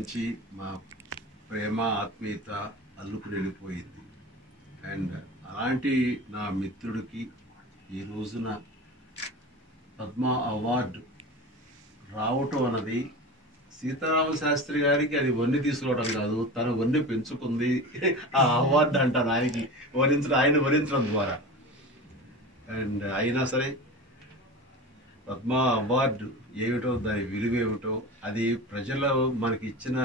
నుంచి మా ప్రేమ ఆత్మీయత అల్లుకుని వెళ్ళిపోయింది. అండ్ అలాంటి నా మిత్రుడికి ఈ రోజున పద్మ అవార్డు రావటం అన్నది సీతారామ శాస్త్రి గారికి అది వన్ని తీసుకోవడం కాదు, తన వన్ని పెంచుకుంది ఆ అవార్డు అంటాను ఆయనకి ఆయన వరించడం ద్వారా. అండ్ అయినా సరే పద్మ అవార్డు ఏమిటో, దాని విలువ ఏమిటో, అది ప్రజలు మనకి ఇచ్చిన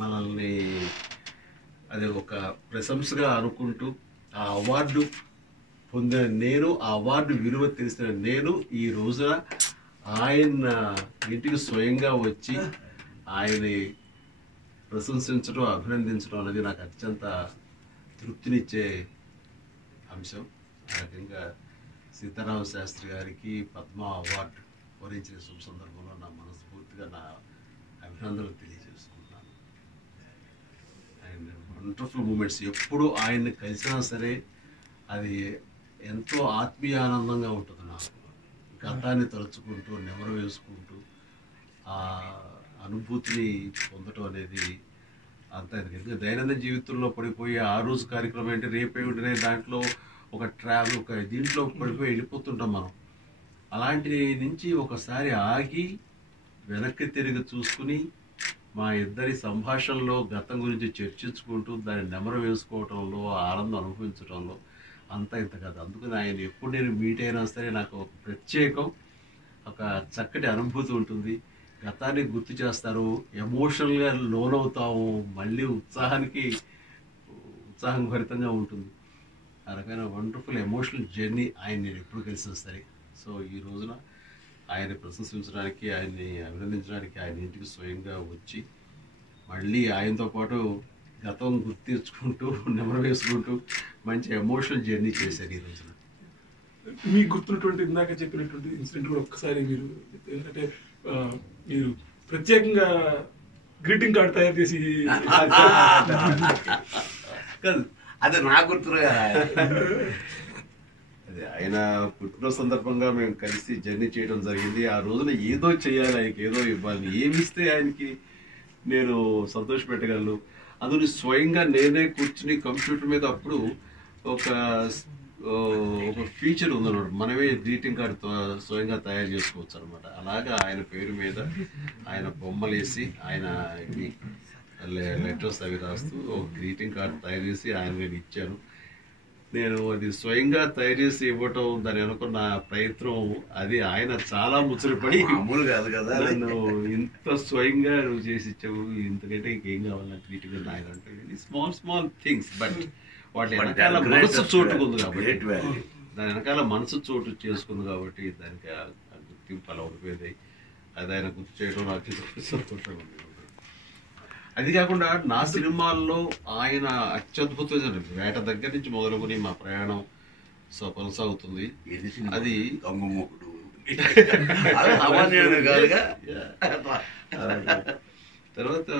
మనల్ని అది ఒక ప్రశంసగా అనుకుంటూ ఆ అవార్డు పొందిన నేను, ఆ అవార్డు విలువ తెలిసిన నేను ఈ రోజున ఆయన ఇంటికి స్వయంగా వచ్చి ఆయన్ని ప్రశంసించడం, అభినందించడం అనేది నాకు అత్యంత తృప్తినిచ్చే అంశం. ఆ రకంగా సీతారామ శాస్త్రి గారికి పద్మ అవార్డు వరించిన శుభ సందర్భంలో నా మనస్ఫూర్తిగా నా అభినందనలు తెలియజేసుకుంటున్నాను. అండ్ వండర్ఫుల్ మూమెంట్స్, ఎప్పుడు ఆయన్ని కలిసినా సరే అది ఎంతో ఆత్మీయ ఆనందంగా ఉంటుంది. నాకు గతాన్ని తలుచుకుంటూ నెమరు వేసుకుంటూ ఆ అనుభూతిని పొందటం అనేది అంత. ఎందుకంటే దైనందిన జీవితంలో పడిపోయి ఆ రోజు కార్యక్రమం ఏంటి, రేపే ఉంటేనే దాంట్లో ఒక ఒక దీంట్లో పడిపోయి వెళ్ళిపోతుంటాం మనం. అలాంటి నుంచి ఒకసారి ఆగి వెనక్కి తిరిగి చూసుకుని మా ఇద్దరి సంభాషణలో గతం గురించి చర్చించుకుంటూ దాన్ని నెమరు వేసుకోవటంలో, ఆనందం అనుభవించడంలో అంతా ఇంత కాదు. అందుకని ఆయన ఎప్పుడు నేను మీట్ అయినా సరే నాకు ఒక ప్రత్యేకం, ఒక చక్కటి అనుభూతి ఉంటుంది. గతాన్ని గుర్తు చేస్తారు, ఎమోషనల్గా లోనవుతాము, మళ్ళీ ఉత్సాహం భరితంగా ఉంటుంది. ఆ రకమైన వండర్ఫుల్ ఎమోషనల్ జర్నీ ఆయన నేను ఎప్పుడు కలిసినా సరే. సో ఈ రోజున ఆయన్ని ప్రశంసించడానికి, ఆయన్ని అభినందించడానికి ఆయన ఇంటికి స్వయంగా వచ్చి మళ్ళీ ఆయనతో పాటు గతం గుర్తించుకుంటూ నెమరు వేసుకుంటూ మంచి ఎమోషనల్ జర్నీ చేశారు ఈ రోజున. మీకు గుర్తున్నటువంటి ఇందాక చెప్పినటువంటి ఇన్సిడెంట్ కూడా ఒక్కసారి మీరు, ఎందుకంటే మీరు ప్రత్యేకంగా గ్రీటింగ్ కార్డ్ తయారు చేసి అదే నా గుర్తుగా అదే ఆయన పుట్టిన సందర్భంగా మేము కలిసి జర్నీ చేయడం జరిగింది. ఆ రోజున ఏదో చేయాలి, ఆయనకి ఏదో ఇవ్వాలి, ఏమిస్తే ఆయనకి నేను సంతోష పెట్టగలను. అందులో స్వయంగా నేనే కూర్చుని కంప్యూటర్ మీద అప్పుడు ఒక ఫీచర్ ఉందన్నమాట, మనమే గ్రీటింగ్ కార్డ్ స్వయంగా తయారు చేసుకోవచ్చు అనమాట. అలాగా ఆయన పేరు మీద ఆయన బొమ్మలు వేసి ఆయన లెటర్స్ అవి రాస్తూ ఒక గ్రీటింగ్ కార్డ్ తయారు చేసి ఆయన నేను ఇచ్చాను. నేను అది స్వయంగా తయారు చేసి ఇవ్వటం, దాని అనుకున్న ప్రయత్నం, అది ఆయన చాలా ముచ్చటపడి మామూలు కాదు కదా, నన్ను ఇంత స్వయంగా నువ్వు చేసి ఇచ్చావు, ఇంతకంటే ఇంకేం కావాలి నాకు గ్రీటింగ్ ఆయన అంటే. స్మాల్ థింగ్స్, బట్ వాటి వెనకాల మనసు చోటుకుంది కాబట్టి, దాని వెనకాల మనసు చోటు చేసుకుంది కాబట్టి దానికి గుర్తింపు అలా ఉండిపోయేది. అది ఆయన గుర్తు చేయడం నాకు సంతోషంగా ఉంది. అది కాకుండా నా సినిమాల్లో ఆయన అత్యద్భుతమైన వేట దగ్గర నుంచి మొదలుకొని మా ప్రయాణం కొనసాగుతుంది. అది తర్వాత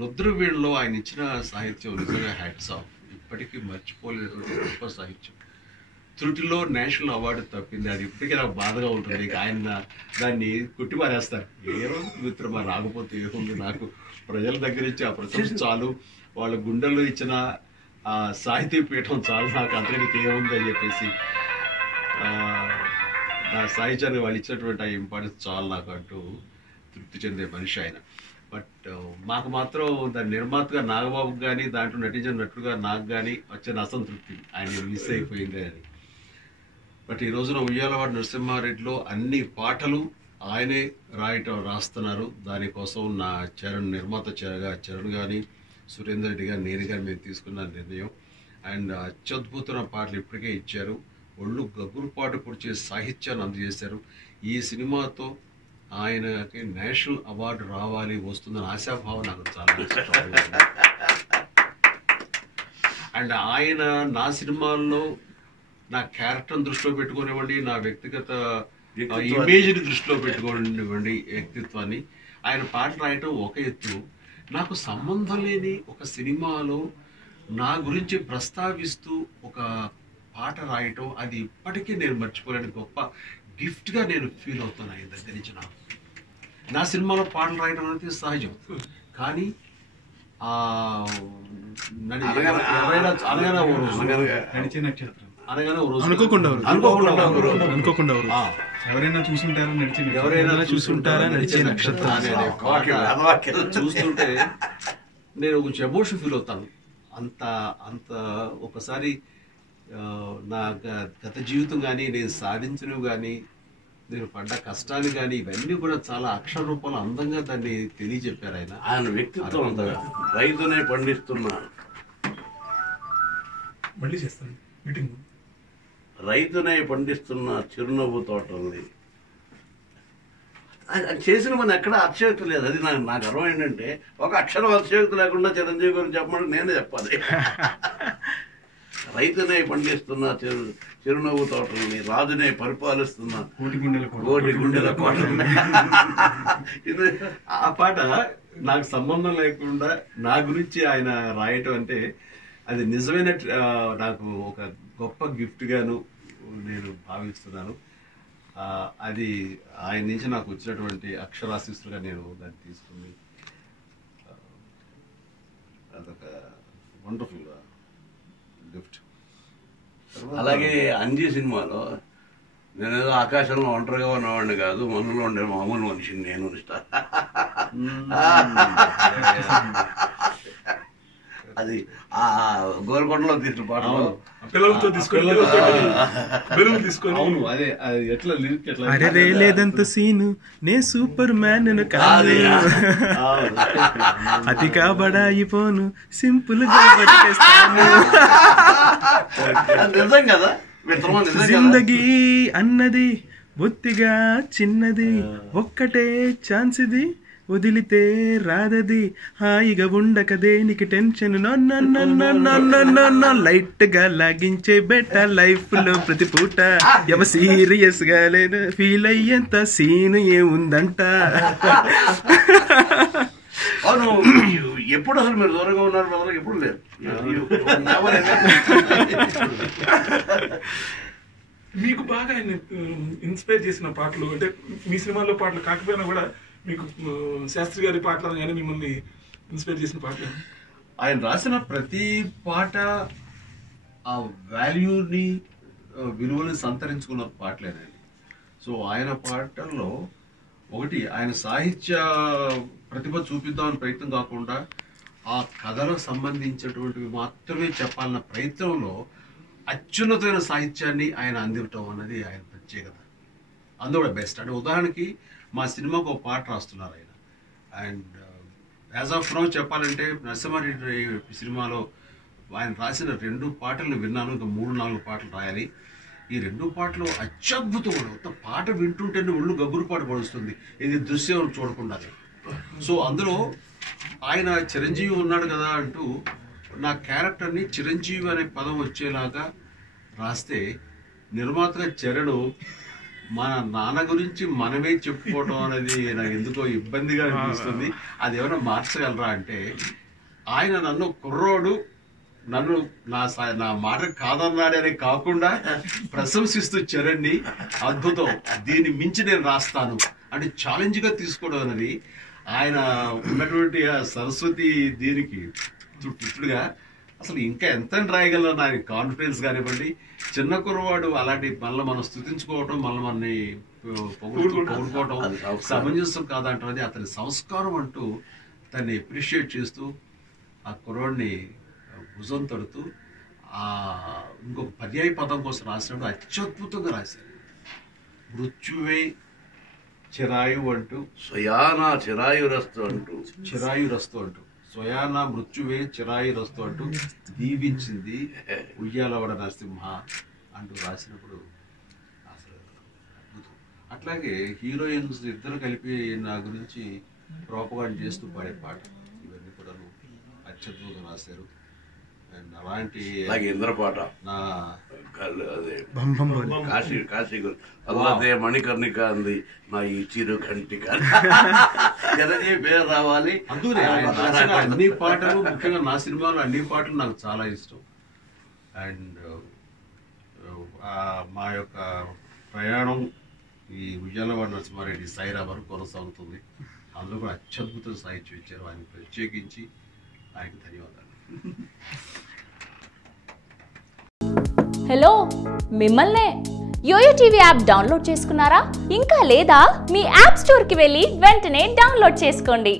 రుద్రవీణలో ఆయన ఇచ్చిన సాహిత్యం నిజంగా హ్యాట్స్ ఆఫ్, ఇప్పటికీ మర్చిపోలేనటువంటి గొప్ప సాహిత్యం. త్రుటిలో నేషనల్ అవార్డు తప్పింది, అది ఇప్పటికీ నాకు బాధగా ఉంటుంది. ఆయన దాన్ని కుట్టిపారేస్తారు, ఏ రోజు మిత్రమా రాకపోతే ఏముంది, నాకు ప్రజల దగ్గర ఇచ్చి ఆ ప్రశంస చాలు, వాళ్ళ గుండెల్లో ఇచ్చిన ఆ సాహితీ పీఠం చాలు, నాకు అంతకనికి ఏముంది అని చెప్పేసి నా సాహిత్యాన్ని వాళ్ళు ఇచ్చినటువంటి ఆ ఇంపార్టెన్స్ చాలు నాకు అంటూ తృప్తి చెందే మనిషి ఆయన. బట్ మాకు మాత్రం దాని నిర్మాతగా నాగబాబుకి కానీ, దాంట్లో నటించిన నటుడుగా నాకు కానీ వచ్చిన అసంతృప్తి, ఆయన మిస్ అయిపోయింది అని. బట్ ఈ రోజున ఉయ్యాలవాడ నరసింహారెడ్డిలో అన్ని పాటలు ఆయనే రాస్తున్నారు. దానికోసం నా నిర్మాత చరణ్ కానీ, సురేందర్ రెడ్డి గారు, నేను కానీ మేము తీసుకున్న నిర్ణయం. అండ్ అత్యద్భుతమైన పాటలు ఇప్పటికే ఇచ్చారు, ఒళ్ళు గగురుపాటు పొడిచే సాహిత్యాన్ని అందజేశారు. ఈ సినిమాతో ఆయనకి నేషనల్ అవార్డు రావాలి, వస్తుందని ఆశాభావం నాకు చాలా ఇష్టం. అండ్ ఆయన నా సినిమాల్లో నా క్యారెక్టర్ని దృష్టిలో పెట్టుకునివ్వండి, నా వ్యక్తిగత ఇమేజ్ని దృష్టిలో పెట్టుకోనివ్వండి, వ్యక్తిత్వాన్ని, ఆయన పాటలు రాయటం ఒక ఎత్తు. నాకు సంబంధం లేని ఒక సినిమాలో నా గురించి ప్రస్తావిస్తూ ఒక పాట రాయటం, అది ఇప్పటికీ నేను మర్చిపోలేని గొప్ప గిఫ్ట్గా నేను ఫీల్ అవుతాను ఆయన దగ్గర నుంచి. నా సినిమాలో పాటలు రాయడం అనేది సహజం, కానీ ఆ అనగానే ఓ రోజు నడిచే నక్షత్రం అనగానే ఓ రోజు అనుకోకుండా ఎవరైనా చూసుంటారా నడిచే నక్షత్రం అనే పాట చూస్తుంటే నేను కొంచెం ఎమోషన్ ఫీల్ అవుతాను. అంత అంత ఒకసారి నా గత జీవితం కానీ, నేను సాధించినవి కానీ, నేను పడ్డ కష్టాలు కానీ, ఇవన్నీ కూడా చాలా అక్షర రూపంలో అందంగా దాన్ని తెలియజెప్పారు ఆయన. ఆయన వ్యక్తిత్వం అంతగా రైతునే పండిస్తున్న మళ్ళీ చేస్తాను మీటింగ్. రైతునే పండిస్తున్న చిరునవ్వు తోట ఉంది. అది చేసిన మన ఎక్కడ అతిశయోక్తి లేదు. అది నాకు గర్వం ఏంటంటే ఒక అక్షరం అతిశయోక్తి లేకుండా చిరంజీవి గురించి చెప్పమంటే నేనే చెప్పాలి. రైతునే పండిస్తున్న చిరునవ్వు తోటల్ని, రాజునే పరిపాలిస్తున్న కోటి గుండెల కోట. ఇది ఆ పాట నాకు సంబంధం లేకుండా నా గురించి ఆయన రాయటం అంటే అది నిజమైన నాకు ఒక గొప్ప గిఫ్ట్ గాను నేను భావిస్తున్నాను. అది ఆయన నుంచి నాకు వచ్చినటువంటి అక్షరాశిస్తుగా నేను దాన్ని తీసుకుని అదొక వండర్ఫుల్ గిఫ్ట్. అలాగే అంజీ సినిమాలో నేనేదో ఆకాశంలో ఒంటరిగా ఉన్నవాడిని కాదు, మనలో ఉండే మామూలు మనిషిని నేను. అది ఆ గోల్కొండలో తీసిన పాటలో పిల్లలతో తీసుకొని అవును, అదే ఎట్లా లిరిక్ ఎట్లా అరే లేదంత సీను నే సూపర్ మ్యాన్ కాదు, అతి కాబడాయిపోను సింపుల్ గా బతికేస్తాను. నిజం కదా, జిందగీ అన్నది బొత్తిగా చిన్నది, ఒక్కటే ఛాన్స్ ఇది వదిలితే రాదది, హాయిగా ఉండక దేనికి టెన్షన్, లైట్ గా లాగించే బెట్ట లైఫ్ లో ప్రతి పూట, ఎవ సీరియస్ గా లేదు ఫీల్ అయ్యేంత సీన్ ఏముందంట. అవును, ఎప్పుడు అసలు మీరు దూరంగా ఉన్నారు బ్రదర్? ఎప్పుడు లేదు. మీకు బాగా ఆయన ఇన్స్పైర్ చేసిన పాటలు అంటే మీ సినిమాలో పాటలు కాకపోయినా కూడా మీకు శాస్త్రి గారి పాటలు కానీ మిమ్మల్ని ఇన్స్పైర్ చేసిన పాటలు? ఆయన రాసిన ప్రతి పాట ఆ వాల్యూని విలువని సంతరించుకున్న పాటలేనండి. సో ఆయన పాటల్లో ఒకటి ఆయన సాహిత్య ప్రతిభ చూపిద్దామని ప్రయత్నం కాకుండా ఆ కథలకు సంబంధించినటువంటివి మాత్రమే చెప్పాలన్న ప్రయత్నంలో అత్యున్నతమైన సాహిత్యాన్ని ఆయన అందించడం అన్నది ఆయన ప్రత్యేకత. అందులో బెస్ట్. అంటే ఉదాహరణకి మా సినిమాకు ఒక పాట రాస్తున్నారు ఆయన. అండ్ యాజ్ ఆఫ్ నౌ చెప్పాలంటే నరసింహారెడ్డి సినిమాలో ఆయన రాసిన 2 పాటలను విన్నాను. ఇంకా 3-4 పాటలు రాయాలి. ఈ 2 పాటలు అత్యద్భుతం. పాట వింటుంటేనే ఒళ్ళు గగురుపాటు పడుస్తుంది, ఇది దృశ్యం చూడకుండా. సో అందులో ఆయన చిరంజీవి ఉన్నాడు కదా అంటూ నా క్యారెక్టర్ని చిరంజీవి అనే పదం వచ్చేలాగా రాస్తే, నిర్మాతగా చరణ్ మన నాన్న గురించి మనమే చెప్పుకోవడం అనేది నాకు ఎందుకో ఇబ్బందిగా అనిపిస్తుంది, అది ఏమైనా మార్చగలరా అంటే, ఆయన నన్ను కుర్రోడు, నన్ను నా మాట కాదన్నాడనే కాకుండా ప్రశంసిస్తూ చరణ్ని అద్భుతం, దీన్ని మించి నేను రాస్తాను అంటే ఛాలెంజ్గా తీసుకోవడం అనేది ఆయన ఉన్నటువంటి ఆ సరస్వతి దీనికి తుట్టుగా అసలు ఇంకా ఎంత రాయగలరు ఆయన కాన్ఫిడెన్స్ కానివ్వండి. చిన్న కుర్రవాడు అలాంటి మళ్ళీ మనం స్థుతించుకోవటం, మళ్ళీ మనని పొగుడుకోవటం సమంజసం కాదంటున్నది అతని సంస్కారం అంటూ దాన్ని అప్రిషియేట్ చేస్తూ ఆ కుర్రవాడిని భుజం తడుతూ ఇంకొక పర్యాయ పదం కోసం రాసినప్పుడు అత్యద్భుతంగా రాశారు. మృత్యువే చిరాయు అంటూ స్వయానా చిరాయురస్తు అంటూ స్వయాన మృత్యువే చిరాయురస్తు అంటూ దీవించింది ఉయ్యాలవాడ నరసింహ అంటూ రాసినప్పుడు అసలు అద్భుతం. అట్లాగే హీరోయిన్స్ ఇద్దరు కలిపి నా గురించి ప్రోపగాండ్ చేస్తూ పాడే పాట, ఇవన్నీ కూడా అత్యద్భుతంగా రాశారు. అండ్ అలాంటి ఇంద్రపాట నా అదే కాశీ అదే మణికర్ణిక అంది నా ఈ చిరు కంటిక పేరు రావాలి. అందుకనే అన్ని పాటలు, ముఖ్యంగా నా సినిమాలో అన్ని పాటలు నాకు చాలా ఇష్టం. అండ్ మా యొక్క ప్రయాణం ఈ ఉయ్యాలవాడ నరసింహారెడ్డి సైరా వరకు కొనసాగుతుంది. అందులో కూడా అత్యద్భుత సాహిత్యం ఇచ్చారు. ఆయన ప్రత్యేకించి ఆయనకు ధన్యవాదాలు. హలో, మిమ్మల్నే. యోయో టీవీ యాప్ డౌన్లోడ్ చేసుకున్నారా? ఇంకా లేదా? మీ యాప్ స్టోర్కి వెళ్ళి వెంటనే డౌన్లోడ్ చేసుకోండి.